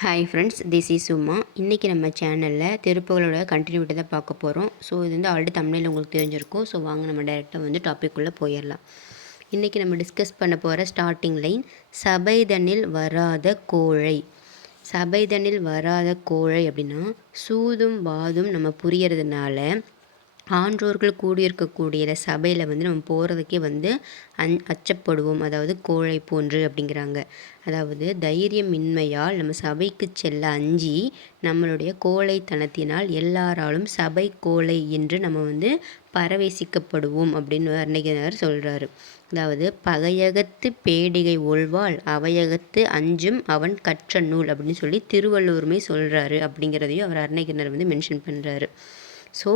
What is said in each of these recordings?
Hi friends, this is சும்மா. இன்றைக்கி நம்ம சேனலில் திருப்புகளோட கண்டினியூட்டி தான் பார்க்க போகிறோம். ஸோ இது வந்து ஆல்ரெடி தமிழில் உங்களுக்கு தெரிஞ்சிருக்கும். ஸோ வாங்க நம்ம டைரெக்டாக வந்து டாபிக்குள்ளே போயிடலாம். இன்றைக்கி நம்ம டிஸ்கஸ் பண்ண போகிற ஸ்டார்டிங் லைன், சபைதனில் வராத கோழை. சபைதனில் வராத கோழை அப்படின்னா சூதும் வாதும் நம்ம புரியறதுனால ஆன்றோர்கள் கூடியிருக்கக்கூடிய சபையில் வந்து நம்ம போகிறதுக்கே வந்து அச்சப்படுவோம். அதாவது கோழை போன்று அப்படிங்கிறாங்க. அதாவது தைரியமின்மையால் நம்ம சபைக்கு செல்ல அஞ்சி நம்மளுடைய கோழைத்தனத்தினால் எல்லாராலும் சபை கோழை என்று நம்ம வந்து பரவேசிக்கப்படுவோம் அப்படின்னு அன்னைக்கினார் சொல்கிறாரு. அதாவது பகையகத்து பேடிகை ஒழ்வாள் அவையகத்து அஞ்சும் அவன் கற்ற நூல் அப்படின்னு சொல்லி திருவள்ளுவருமே சொல்கிறாரு. அப்படிங்கிறதையும் அவர் அன்னைக்கினர் வந்து மென்ஷன் பண்ணுறாரு. ஸோ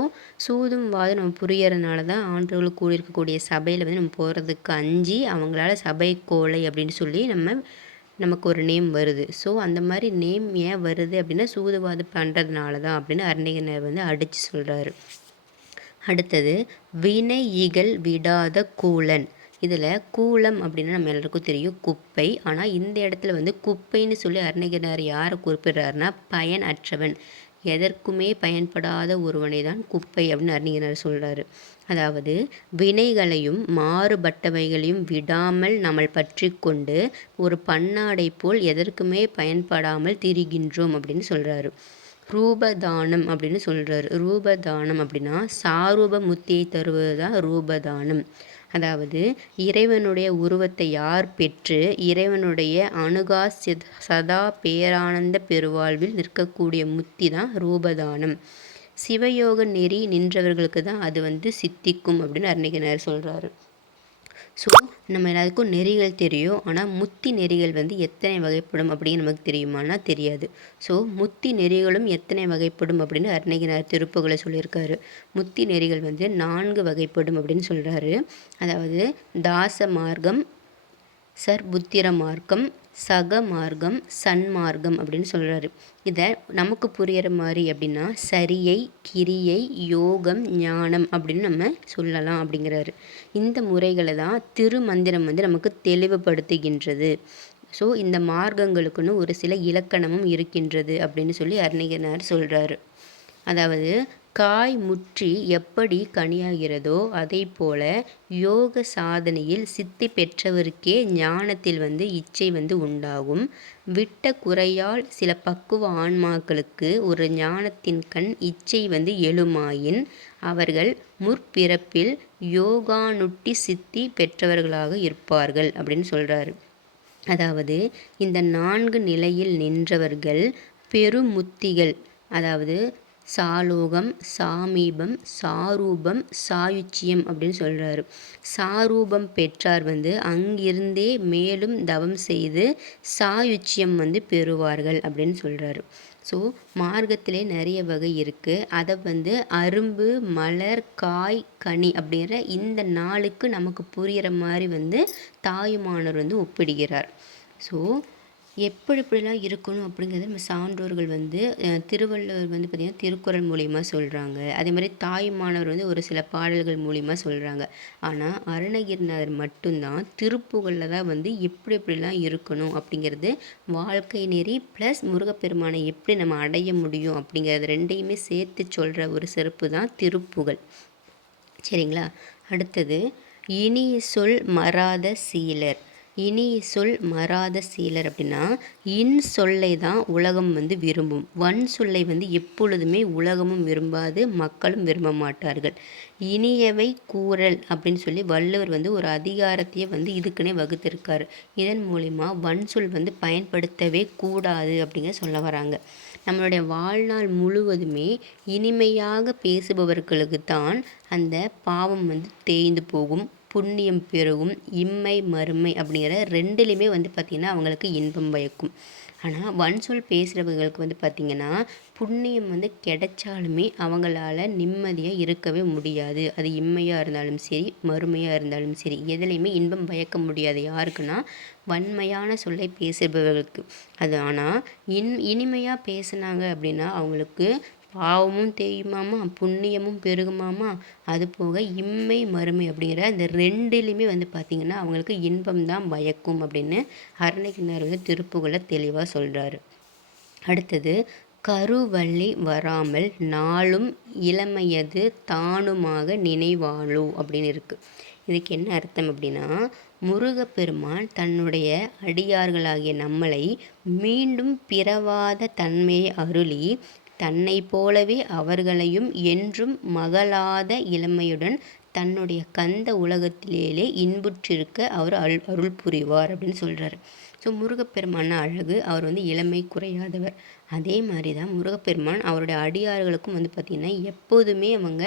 சூதும் வாதும் நம்ம புரியறதுனால தான் ஆண்டவர்கள் கூடியிருக்கக்கூடிய சபையில் வந்து நம்ம போகிறதுக்கு அஞ்சி அவங்களால சபை கோழை அப்படின்னு சொல்லி நமக்கு ஒரு நேம் வருது. ஸோ அந்த மாதிரி நேம் ஏன் வருது அப்படின்னா சூதுவாதம் பண்ணுறதுனால தான் அப்படின்னு அருணகிரிநாதர் வந்து அடித்து சொல்கிறாரு. அடுத்தது வினை இகழ் விடாத கூலன். இதில் கூலம் அப்படின்னா நம்ம எல்லாருக்கும் தெரியும் குப்பை. ஆனால் இந்த இடத்துல வந்து குப்பைன்னு சொல்லி அருணகிரிநாதர் யாரை குறிப்பிடுறாருன்னா பயன் அற்றவன், எதற்குமே பயன்படாத ஒருவனை தான் குப்பை அப்படின்னு அருணகிரிநாதர் சொல்கிறாரு. அதாவது வினைகளையும் மாறுபட்டவைகளையும் விடாமல் நம்ம பற்றி கொண்டு ஒரு பன்னாடை போல் எதற்குமே பயன்படாமல் திரிகின்றோம் அப்படின்னு சொல்கிறாரு. ரூபதானம் அப்படின்னு சொல்கிறாரு. ரூபதானம் அப்படின்னா சாரூப முத்தியை தருவது தான் ரூபதானம். அதாவது இறைவனுடைய உருவத்தை யார் பெற்று இறைவனுடைய அணுகா சதா பேரானந்த பெருவாழ்வில் நிற்கக்கூடிய முத்தி தான் ரூபதானம். சிவயோக நெறி நின்றவர்களுக்கு தான் அது வந்து சித்திக்கும் அப்படின்னு அருணகிரிநாதர் சொல்கிறாரு. ஸோ நம்ம எல்லாருக்கும் நெறிகள் தெரியும். ஆனால் முத்தி நெறிகள் வந்து எத்தனை வகைப்படும் அப்படின்னு நமக்கு தெரியுமானா தெரியாது. ஸோ முத்தி நெறிகளும் எத்தனை வகைப்படும் அப்படின்னு அருணகிரிநாதர் திருப்புகளை சொல்லியிருக்காரு. முத்தி நெறிகள் வந்து 4 வகைப்படும் அப்படின்னு சொல்கிறாரு. அதாவது தாச மார்க்கம், சர்புத்திர மார்க்கம், சக மார்க்கம், சன்மார்க்கம் அப்படின்னு சொல்கிறாரு. இதை நமக்கு புரிகிற மாதிரி அப்படின்னா சரியை, கிரியை, யோகம், ஞானம் அப்படின்னு நம்ம சொல்லலாம் அப்படிங்கிறாரு. இந்த முறைகளை தான் திருமந்திரம் வந்து நமக்கு தெளிவுபடுத்துகின்றது. ஸோ இந்த மார்க்கங்களுக்குன்னு ஒரு சில இலக்கணமும் இருக்கின்றது அப்படின்னு சொல்லி அருணகிரிநாதர் சொல்கிறாரு. அதாவது காய் முற்றி எப்படி கனியாகிறதோ அதை போல யோக சாதனையில் சித்தி பெற்றவருக்கே ஞானத்தில் வந்து இச்சை வந்து உண்டாகும். விட்ட குறையால் சில பக்குவ ஆன்மாக்களுக்கு ஒரு ஞானத்தின் கண் இச்சை வந்து எழுமாயின் அவர்கள் முற்பிறப்பில் யோகானுட்டி சித்தி பெற்றவர்களாக இருப்பார்கள் அப்படின்னு சொல்கிறாரு. அதாவது இந்த 4 நிலையில் நின்றவர்கள் பெருமுத்திகள், அதாவது சாலோகம், சாமீபம், சாரூபம், சாயுச்சியம் அப்படின்னு சொல்கிறாரு. சாரூபம் பெற்றார் வந்து அங்கிருந்தே மேலும் தவம் செய்து சாயுச்சியம் வந்து பெறுவார்கள் அப்படின்னு சொல்கிறாரு. ஸோ மார்க்கத்திலே நிறைய வகை இருக்குது. அதை வந்து அரும்பு, மலர், காய், கனி அப்படிங்கிற இந்த 4க்கு நமக்கு புரிகிற மாதிரி வந்து தாயுமானவர் வந்து ஒப்பிடுகிறார். ஸோ எப்படிலாம் இருக்கணும் அப்படிங்கிறது நம்ம சான்றோர்கள் வந்து திருவள்ளுவர் வந்து பார்த்திங்கன்னா திருக்குறள் மூலிமா சொல்கிறாங்க. அதே மாதிரி தாயுமானவர் வந்து ஒரு சில பாடல்கள் மூலிமா சொல்கிறாங்க. ஆனால் அருணகிரிநாதர் மட்டும்தான் திருப்புகழில் தான் வந்து எப்படிலாம் இருக்கணும் அப்படிங்கிறது வாழ்க்கை நெறி ப்ளஸ் முருகப்பெருமானை எப்படி நம்ம அடைய முடியும் அப்படிங்கிறது ரெண்டையுமே சேர்த்து சொல்கிற ஒரு சிறப்பு தான் திருப்புகழ். சரிங்களா? அடுத்தது இனிய சொல் மறாத சீலர். இனிய சொல் மறாத சீலர் அப்படின்னா இன் சொல்லை தான் உலகம் வந்து விரும்பும். வன் சொல்லை வந்து எப்பொழுதுமே உலகமும் விரும்பாது, மக்களும் விரும்ப மாட்டார்கள். இனியவை கூறல் அப்படின்னு சொல்லி வள்ளுவர் வந்து ஒரு அதிகாரத்தையே வந்து இதுக்குன்னே வகுத்திருக்காரு. இதன் மூலிமா வன் சொல் வந்து பயன்படுத்தவே கூடாது அப்படிங்க சொல்ல வராங்க. நம்மளுடைய வாழ்நாள் முழுவதுமே இனிமையாக பேசுபவர்களுக்கு தான் அந்த பாவம் வந்து தேய்ந்து போகும், புண்ணியம் பெருகும், இம்மை மறுமை அப்படிங்கிற ரெண்டுலேயுமே வந்து பார்த்திங்கன்னா அவங்களுக்கு இன்பம் பயக்கும். ஆனால் வன் சொல் பேசுகிறவங்களுக்கு வந்து பார்த்திங்கன்னா புண்ணியம் வந்து கிடைச்சாலுமே அவங்களால நிம்மதியாக இருக்கவே முடியாது. அது இம்மையாக இருந்தாலும் சரி, மறுமையாக இருந்தாலும் சரி, எதுலேயுமே இன்பம் பயக்க முடியாது. யாருக்குன்னா வன்மையான சொல்லை பேசுபவர்களுக்கு. அது ஆனால் இனிமையாக பேசுனாங்க அப்படின்னா அவங்களுக்கு பாவமும் தேயுமாமா, புண்ணியமும் பெருகுமாமா. அது போக இம்மை மறுமை அப்படிங்கிற இந்த ரெண்டுலேயுமே வந்து பார்த்திங்கன்னா அவங்களுக்கு இன்பம் தான் பயக்கும் அப்படின்னு அருணகிரிநாதர் வந்து திருப்புகழை தெளிவாக சொல்கிறாரு. அடுத்தது கருவள்ளி வராமல் நாளும் இளமையது தானுமாக நினைவாளோ அப்படின்னு இருக்குது. இதுக்கு என்ன அர்த்தம் அப்படின்னா, முருகப்பெருமான் தன்னுடைய அடியார்களாகிய நம்மளை மீண்டும் பிறவாத தன்மையை அருளி தன்னை போலவே அவர்களையும் என்றும் மகளாத இளமையுடன் தன்னுடைய கந்த உலகத்திலேயே இன்புற்றிருக்க அவர் அருள் புரிவார் அப்படின்னு சொல்கிறார். ஸோ முருகப்பெருமான அழகு, அவர் வந்து இளமை குறையாதவர். அதே மாதிரி தான் முருகப்பெருமான் அவருடைய அடியார்களுக்கும் வந்து பார்த்திங்கன்னா எப்போதுமே அவங்க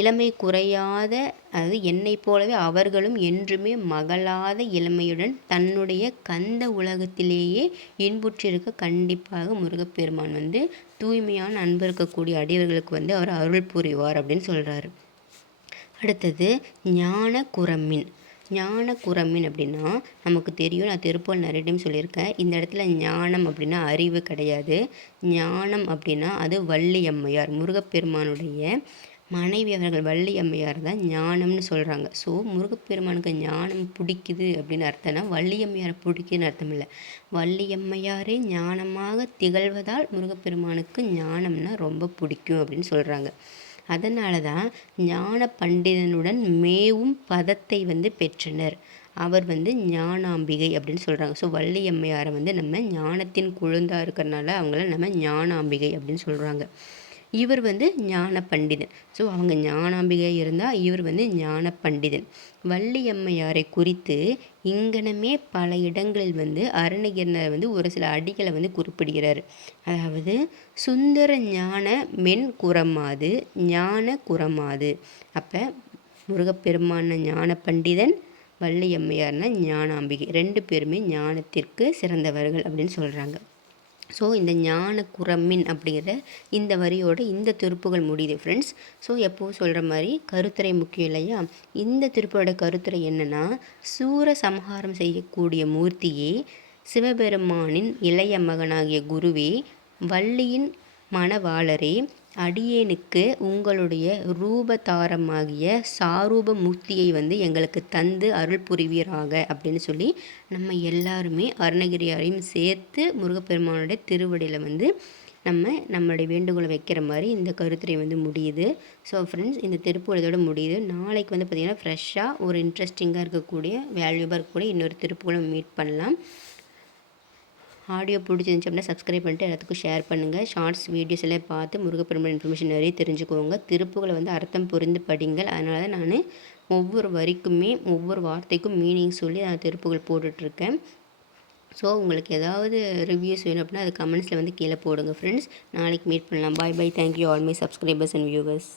இளமை குறையாத, அதாவது என்னை போலவே அவர்களும் என்றுமே மகளாத இளமையுடன் தன்னுடைய கந்த உலகத்திலேயே இன்புற்றிருக்க கண்டிப்பாக முருகப்பெருமான் வந்து தூய்மையான அன்பு இருக்கக்கூடிய அடியவர்களுக்கு வந்து அவர் அருள் புரிவார் அப்படின்னு சொல்கிறாரு. அடுத்தது ஞான குரமின். ஞான குரமின் அப்படின்னா நமக்கு தெரியும், நான் திருப்பூர் நிறைய டைம் சொல்லியிருக்கேன். இந்த இடத்துல ஞானம் அப்படின்னா அறிவு கிடையாது. ஞானம் அப்படின்னா அது வள்ளி அம்மையார், முருகப்பெருமானுடைய மனைவி அவர்கள் வள்ளி அம்மையார் தான் ஞானம்னு சொல்கிறாங்க. ஸோ முருகப்பெருமானுக்கு ஞானம் பிடிக்குது அப்படின்னு அர்த்தம்னா வள்ளி அம்மையாரை பிடிக்குதுன்னு அர்த்தம் இல்லை. வள்ளி அம்மையாரே ஞானமாக திகழ்வதால் முருகப்பெருமானுக்கு ஞானம்னா ரொம்ப பிடிக்கும் அப்படின்னு சொல்கிறாங்க. அதனால தான் ஞான பண்டிதனுடன் மேவும் பதத்தை வந்து பெற்றனர். அவர் வந்து ஞானாம்பிகை அப்படின்னு சொல்கிறாங்க. ஸோ வள்ளி அம்மையாரை வந்து நம்ம ஞானத்தின் குழுந்தாக இருக்கிறனால அவங்கள நம்ம ஞானாம்பிகை அப்படின்னு சொல்கிறாங்க. இவர் வந்து ஞான பண்டிதன். ஸோ அவங்க ஞானாம்பிகை இருந்தால் இவர் வந்து ஞான பண்டிதன். வள்ளி அம்மையாரை குறித்து இங்கனமே பல இடங்களில் வந்து அருணகிரிநாதர் வந்து ஒரு சில அடிகளை வந்து குறிப்பிடுகிறார். அதாவது சுந்தர ஞான மென் குரமாது ஞான குரமாது. அப்போ முருகப்பெருமான ஞான பண்டிதன், வள்ளி அம்மையார்னா ஞானாம்பிகை, ரெண்டு பேருமே ஞானத்திற்கு சிறந்தவர்கள் அப்படின்னு சொல்கிறாங்க. ஸோ இந்த ஞான குரமின் அப்படிங்கிற இந்த வரியோட இந்த திருப்புகள் முடியுது ஃப்ரெண்ட்ஸ். ஸோ எப்போவும் சொல்கிற மாதிரி கருத்துரை முக்கியம் இல்லையா? இந்த திருப்போட கருத்துரை என்னென்னா, சூர சம்ஹாரம் செய்யக்கூடிய மூர்த்தியே, சிவபெருமானின் இளைய மகனாகிய குருவே, வள்ளியின் மணவாளரே, அடியேனுக்கு உங்களுடைய ரூபதாரமாகிய சாரூப முக்தியை வந்து எங்களுக்கு தந்து அருள் புரிவீராக அப்படின்னு சொல்லி நம்ம எல்லாருமே அருணகிரியாரையும் சேர்த்து முருகப்பெருமானுடைய திருவடியில் வந்து நம்மளுடைய வேண்டுகோளை வைக்கிற மாதிரி இந்த கருத்துரை வந்து முடியுது. ஸோ ஃப்ரெண்ட்ஸ், இந்த திருப்புகள் இதோட முடியுது. நாளைக்கு வந்து பார்த்திங்கன்னா ஃப்ரெஷ்ஷாக ஒரு இன்ட்ரெஸ்டிங்காக இருக்கக்கூடிய வேல்யூபாக இருக்கக்கூடிய இன்னொரு திருப்புகளும் மீட் பண்ணலாம். ஆடியோ பிடிச்சிருந்துச்சு அப்படின்னா சப்ஸ்கிரைப் பண்ணிட்டு எல்லாத்துக்கும் ஷேர் பண்ணுங்கள். ஷார்ட்ஸ் வீடியோஸ் எல்லாம் பார்த்து முருகப்பெருமான் இன்ஃபர்மேஷன் நிறைய தெரிஞ்சுக்கோங்க. திருப்புகளை வந்து அர்த்தம் புரிந்து படிங்கள். அதனால தான் நான் ஒவ்வொரு வரிக்குமே ஒவ்வொரு வார்த்தைக்கும் மீனிங் சொல்லி நான் திருப்புகள் போட்டுட்ருக்கேன். ஸோ உங்களுக்கு ஏதாவது ரிவ்யூஸ் வேணும் அப்படின்னா அது கமெண்ட்ஸில் வந்து கீழே போடுங்க ஃப்ரெண்ட்ஸ். நாளைக்கு மீட் பண்ணலாம். Bye bye. Thank you all my subscribers and viewers.